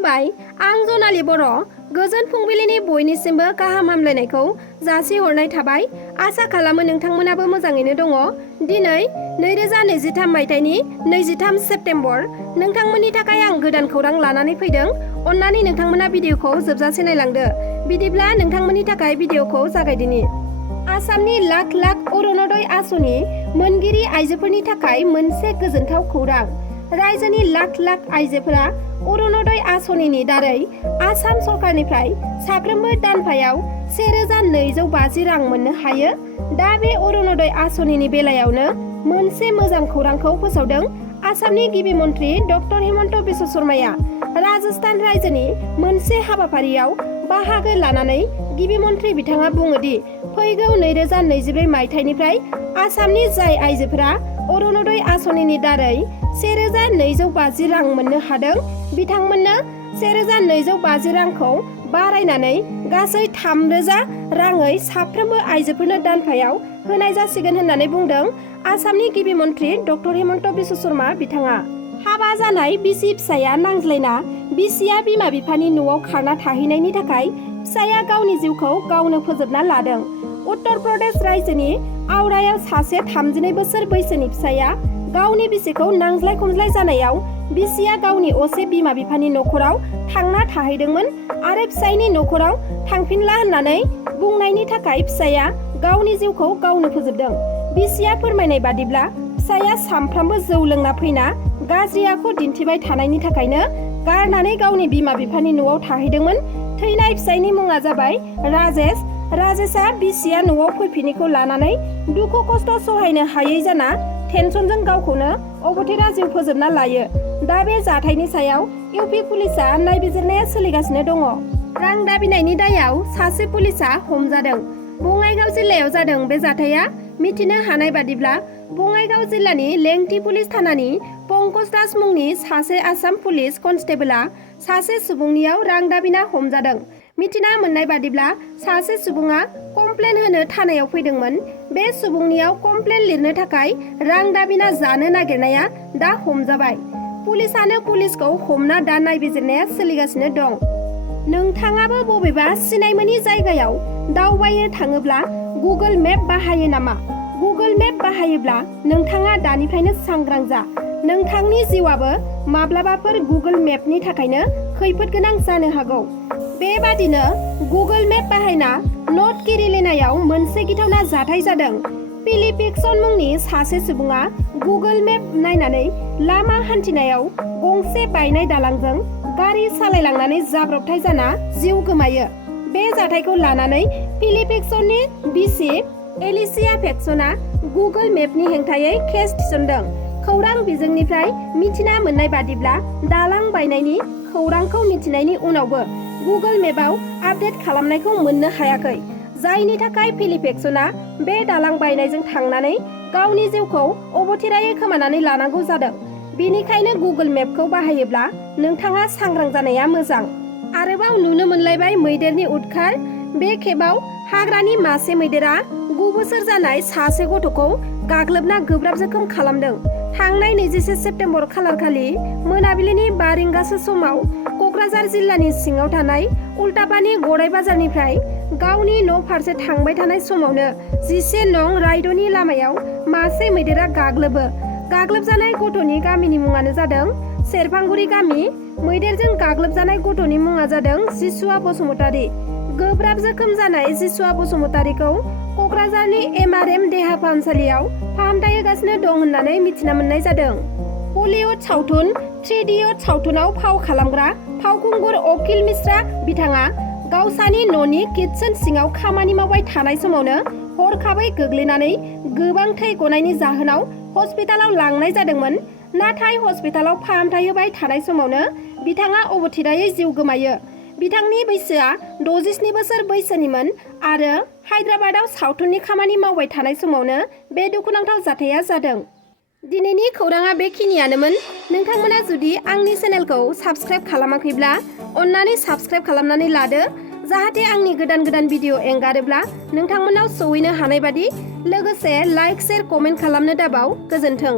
खुलुमबाय आं जनालि बर' गोजोन फुंबिलिनि बयनिसिमबो गाहाम हामलायनायखौ जासिहरनाय थाबाय। आसा खालामो नोंथांमोनाबो मोजाङैनो दङ। दिनै 2023 मायथाइनि 23 सेप्तेम्बर नोंथांमोननि थाखाय आं गोदान खौरां लानानै फैदों। अन्नानै नोंथांमोना भिडिअखौ जोबजासे नायलांदो। बिदिब्ला नोंथांमोननि थाखाय भिडिअखौ जागायदिनि। आसामनि लाख लाख अरुणोदय आसनि मोनगिरि आइजोफोरनि थाखाय मोनसे गोजोनथाव खौरां। रायजोनि लाख लाख आइजोफोरा अरुणोदय आसनिनि दारै आसाम सरकारनिफ्राय साफ्रोमबो दानफायाव 1250 रां मोननो हायो। दा बे अरुणोदय आसनिनि बेलायावनो मोनसे मोजां खौरांखौ फोसावदों आसामनि गिबि मन्थ्रि डक्टर हिमन्त बिश्व शर्माया। राजस्थान रायजोनि मोनसे हाबाफारियाव बाहागो लानानै गिबि मन्थ्रि बिथाङा बुङोदि फैगौ 2024 मायथाइनिफ्राय आसामनि जाय आइजोफोरा अरुणोदय आसनिनि दारै 1250 रां मोननो हादों बिथांमोननो 1250 रांखौ बारायनानै गासै 3000 राङै साफ्रोमबो आइजोफोरनो दानफायाव होनाय जासिगोन होननानै बुंदों आसामनि गिबि मन्थ्रि डक्टर हिमन्त बिश्व शर्मा बिथाङा। हाबा जानाय बिसि फिसाया नांज्लायना बिसिया बिमा बिफानि न'आव खारना थाहैनायनि थाखाय फिसाया गावनि जिउखौ गावनो फोजोबना लादों। उत्तर प्रदेश रायजोनि आवरायाव सासे 32 बोसोर बैसोनि फिसाया गावनि बिसिखौ नांज्लाय खमज्लाय जानायाव बिसिया गावनि असे बिमा बिफानि न'खराव थांना थाहैदोंमोन आरो फिसायनि न'खराव थांफिनला होननानै बुंनायनि थाखाय फिसाया गावनि जिउखौ गावनो फोजोबदों। बिसिया फोरमायनाय बादिब्ला फिसाया सानफ्रामबो जौ लोंना फैना गाज्रि आखु दिन्थिबाय थानायनि थाखायनो गारनानै गावनि बिमा बिफानि न'आव थाहैदोंमोन। थैनाय फिसायनि मुङा जाबाय राजेश। राजेशआ बिसिया न'आव फैफिनैखौ लानानै दुखु खस्थ' सहायनो हायै जाना टेनसनजों गावखौनो अबथेरा जिउ फोजोबना लायो। दा बे जाथायनि सायाव इउपि पुलिसआ नायबिजिरनाया सोलिगासिनो दङ। रां दाबिनायनि दायाव सासे पुलिसआ हमजादों। बङाइगाव जिल्लायाव जादों बे जाथाया। मिथिनो हानाय बादिब्ला बङाइगाव जिल्लानि लेंथि पुलिस थानानि पंकज दास मुंनि सासे आसाम पुलिस कनस्टेबलआ सासे सुबुंनियाव रां दाबिना हमजादों। मिथिना मोननाय बादिब्ला सासे सुबुङा कमप्लेन होनो थानायाव फैदोंमोन। बे सुबुंनियाव कमप्लेन लिरनो थाखाय रां दाबिना जानो नागिरनाया दा हमजाबाय। पुलिसानो पुलिसखौ हमना दा नायबिजिरनाया सोलिगासिनो दं। नोंथाङाबो बबेबा सिनायमोनि जायगायाव दावबायनो थाङोब्ला गुगोल मेप बाहायो नामा? गुगोल मेप बाहायोब्ला नोंथाङा दानिफ्रायनो सांग्रां जा। नोंथांनि जिउआबो माब्लाबाफोर गुगोल मेपनि थाखायनो खैफोद गोनां जानो हागौ। बेबादिनो गुगोल मेप बाहायना नर्थ केर'लिनायाव मोनसे गिथावना जाथाय जादों। फिलिपिक्सन मुंनि सासे सुबुङा गुगोल मेप नायनानै लामा हान्थिनायाव गंसे बायनाय दालांजों गारि सालायलांनानै जाब्रबथाय जाना जिउ गोमायो। बे जाथायखौ लानानै फिलिपिक्सननि बिसि एलिसिया पेक्सनआ गुगोल मेपनि हेंथायै केस थिसनदों। खौरां बिजोंनिफ्राय मिथिना मोननाय बादिब्ला दालां बायनायनि खौरांखौ मिथिनायनि उनावबो गुगोल मेपआव आपडेट खालामनायखौ मोननो हायाखै, जायनि थाखाय फिलिपेक्सनआ बे दालां बायनायजों थांनानै गावनि जिउखौ अबथिरायै खोमानानै लानांगौ जादों। बेनिखायनो गुगोल मेपखौ बाहायोब्ला नोंथाङा सांग्रां जानाया मोजां। आरोबाव नुनो मोनलायबाय मैदेरनि उदखार। बे खेबाव हाग्रानि मासे मैदेरा 9 बोसोर जानाय सासे गथ'खौ गाग्लोबना गोब्राब जोखोम खालामदों। थांनाय 21 सेप्तेम्बर खालारखालि मोनाबिलिनि 5 रिंगासो समाव क'क्राझार जिल्लानि सिङाव थानाय उल्टापानि गराय बाजारनिफ्राय गावनि न' फारसे थांबाय थानाय समावनो 11 नं रायद'नि लामायाव मासे मैदेरा गाग्लोबो। गाग्लोबजानाय गथ'नि गामिनि मुङानो जादों सेरफांगुरि गामि। मैदेरजों गाग्लोबजानाय गथ'नि मुङा जादों जिसुआ बसुमतारी। गोब्राब जोखोम जानाय जिसुआ बसुमतारीखौ क'क्राझारनि MRM देहा फाहामसालियाव फाहामथाय होगासिनो दं होननानै मिथिना मोननाय जादों। बलिउड सावथुन 3 इडियट सावथुनाव फाव खालामग्रा फावखुंगुर अखिल मिश्रा बिथाङा गावसानि न'नि किटचेन सिङाव खामानि मावबाय थानाय समावनो हरखाबै गोग्लैनानै गोबां थै गनायनि जाहोनाव हस्पिटालाव लांनाय जादोंमोन। नाथाय हस्पिटालाव फाहामथाय होबाय थानाय समावनो बिथाङा अबथिरायै जिउ गोमायो। बिथांनि बैसोआ 67 बोसोर बैसोनिमोन आरो हायद्राबादाव सावथुननि खामानि मावबाय थानाय समावनो बे दुखुनांथाव जाथाया जादों। दिनैनि खौराङा बेखिनियानोमोन। नोंथांमोना जुदि आंनि चेनेलखौ साबस्क्राइब खालामाखैब्ला अन्नानै साबस्क्राइब खालामनानै लादो, जाहाथे आंनि गोदान गोदान भिडिअ एंगारोब्ला नोंथांमोनाव सौहैनो हानाय बादि। लोगोसे लाइक, शेयार, कमेन्ट खालामनो दाबाव। गोजोन्थों।